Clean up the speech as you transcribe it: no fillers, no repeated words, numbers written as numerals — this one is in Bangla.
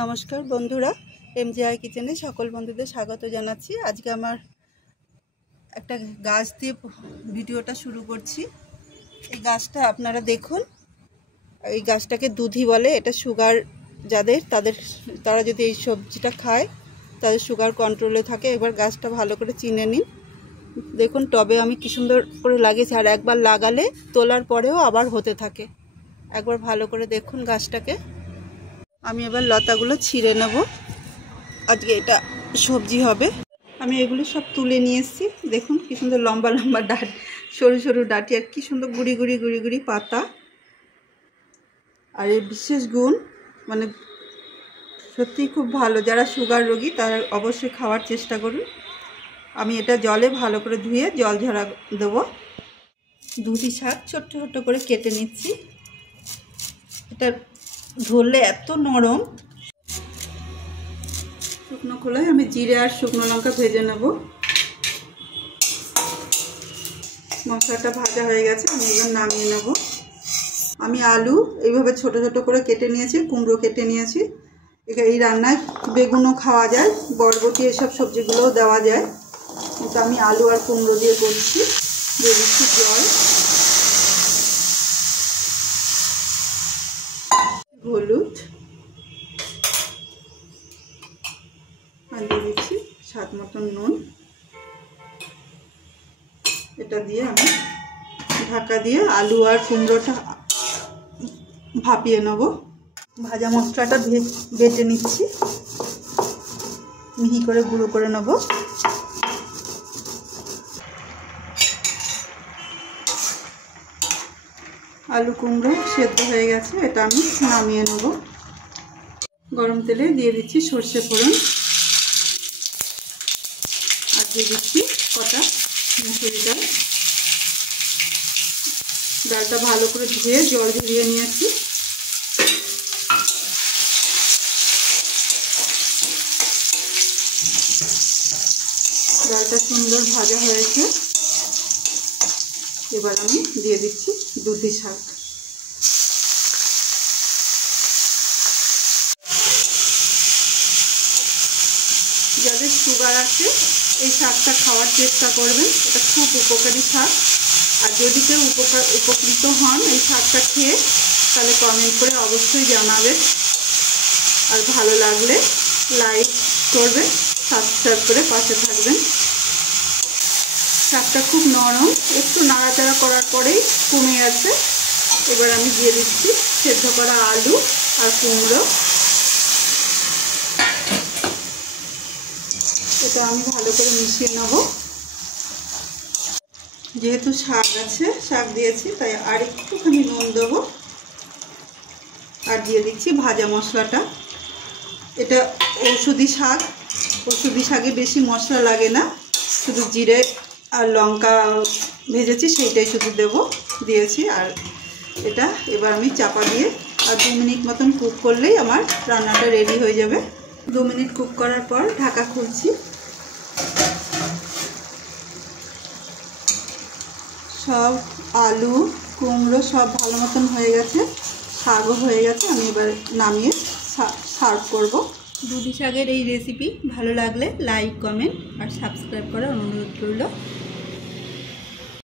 নমস্কার বন্ধুরা, এমজিআই কিচেনে সকল বন্ধুদের স্বাগত জানাচ্ছি। আজকে আমার একটা গাছ দিয়ে ভিডিওটা শুরু করছি। এই গাছটা আপনারা দেখুন। এই গাছটাকে দুধি বলে। এটা সুগার যাদের তারা যদি এই সবজিটা খায় তাদের সুগার কন্ট্রোলে থাকে। এবার গাছটা ভালো করে চিনে নিন। দেখুন টবে আমি কি সুন্দর করে লাগিয়েছি, আর একবার লাগালে তোলার পরেও আবার হতে থাকে। একবার ভালো করে দেখুন গাছটাকে। আমি এবার লতাগুলো ছিঁড়ে নেব। আজকে এটা সবজি হবে। আমি এগুলো সব তুলে নিয়ে এসেছি। দেখুন কি সুন্দর লম্বা লম্বা ডাঁটি, সরু সরু ডাঁটি, আর কি সুন্দর গুড়ি গুড়ি গুড়ি গুড়ি পাতা। আর এর বিশেষ গুণ মানে সত্যিই খুব ভালো। যারা সুগার রোগী তারা অবশ্যই খাওয়ার চেষ্টা করুন। আমি এটা জলে ভালো করে ধুয়ে জল ঝরা দেবো। দুটি শাক ছোট্ট ছোট্ট করে কেটে নিচ্ছি। এটা ধরলে এত নরম। শুকনো খোলায় আমি জিরে আর শুকনো লঙ্কা ভেজে নেব। মশলাটা ভাজা হয়ে গেছে, আমি এবার নামিয়ে নেব। আমি আলু এইভাবে ছোট ছোট করে কেটে নিয়েছি, কুমড়ো কেটে নিয়েছি। এই রান্নায় বেগুনও খাওয়া যায়, বরবটি এসব সবজিগুলোও দেওয়া যায়, কিন্তু আমি আলু আর কুমড়ো দিয়ে করছি। দিয়ে দিচ্ছি জল, হলুদ, আর দিয়ে দিচ্ছি স্বাদ মতন নুন। এটা দিয়ে আমি ঢাকা দিয়ে আলু আর কুমড়োটা ভাপিয়ে নেব। ভাজা মশলাটা বেটে নিচ্ছি, মিহি করে গুঁড়ো করে নেব। আলু কুমড়ো সেদ্ধ হয়ে গেছে, এটা আমি নামিয়ে নেব। গরম তেলে দিয়ে দিচ্ছি সর্ষে ফোড়ন, আর দিয়ে দিচ্ছি কটা মুসুরি ডাল। ডালটা ভালো করে ধুয়ে জল ঝরিয়ে নিয়েছি। ডালটা সুন্দর ভাজা হয়েছে। এবার আমি দিয়ে দিচ্ছি দুধি শাক। যাদের সুগার আছে এই শাকটা খাওয়ার চেষ্টা করবেন, এটা খুব উপকারী শাক। আর যদি কেউ উপকৃত হন এই শাকটা খেয়ে, তাহলে কমেন্ট করে অবশ্যই জানাবেন। আর ভালো লাগলে লাইক করবেন, সাবস্ক্রাইব করে পাশে থাকবেন। শাকটা খুব নরম, একটু নাড়াচাড়া করার পরেই কমে গেছে। এবার আমি দিয়ে দিচ্ছি সেদ্ধ করা আলু আর কুমড়ো। এটা আমি ভালো করে মিশিয়ে নেব। যেহেতু শাক আছে, শাক দিয়েছি, তাই আর একটুখানি নুন দেবো। আর দিয়ে দিচ্ছি ভাজা মশলাটা। এটা ঔষধি শাক, ঔষধি শাকে বেশি মশলা লাগে না, শুধু জিরে আর লঙ্কা ভেজেছি সেইটাই শুধু দিয়েছি। আর এটা এবার আমি চাপা দিয়ে আর 2 মিনিট মতন কুক করলেই আমার রান্নাটা রেডি হয়ে যাবে। 2 মিনিট কুক করার পর ঢাকা খুলছি। সব আলু কুমড়ো সব ভালো মতন হয়ে গেছে, শাকও হয়ে গেছে। আমি এবার নামিয়ে সার্ভ করব। দুধি শাকের এই রেসিপি ভালো লাগলে লাইক কমেন্ট আর সাবস্ক্রাইব করার অনুরোধ রইল।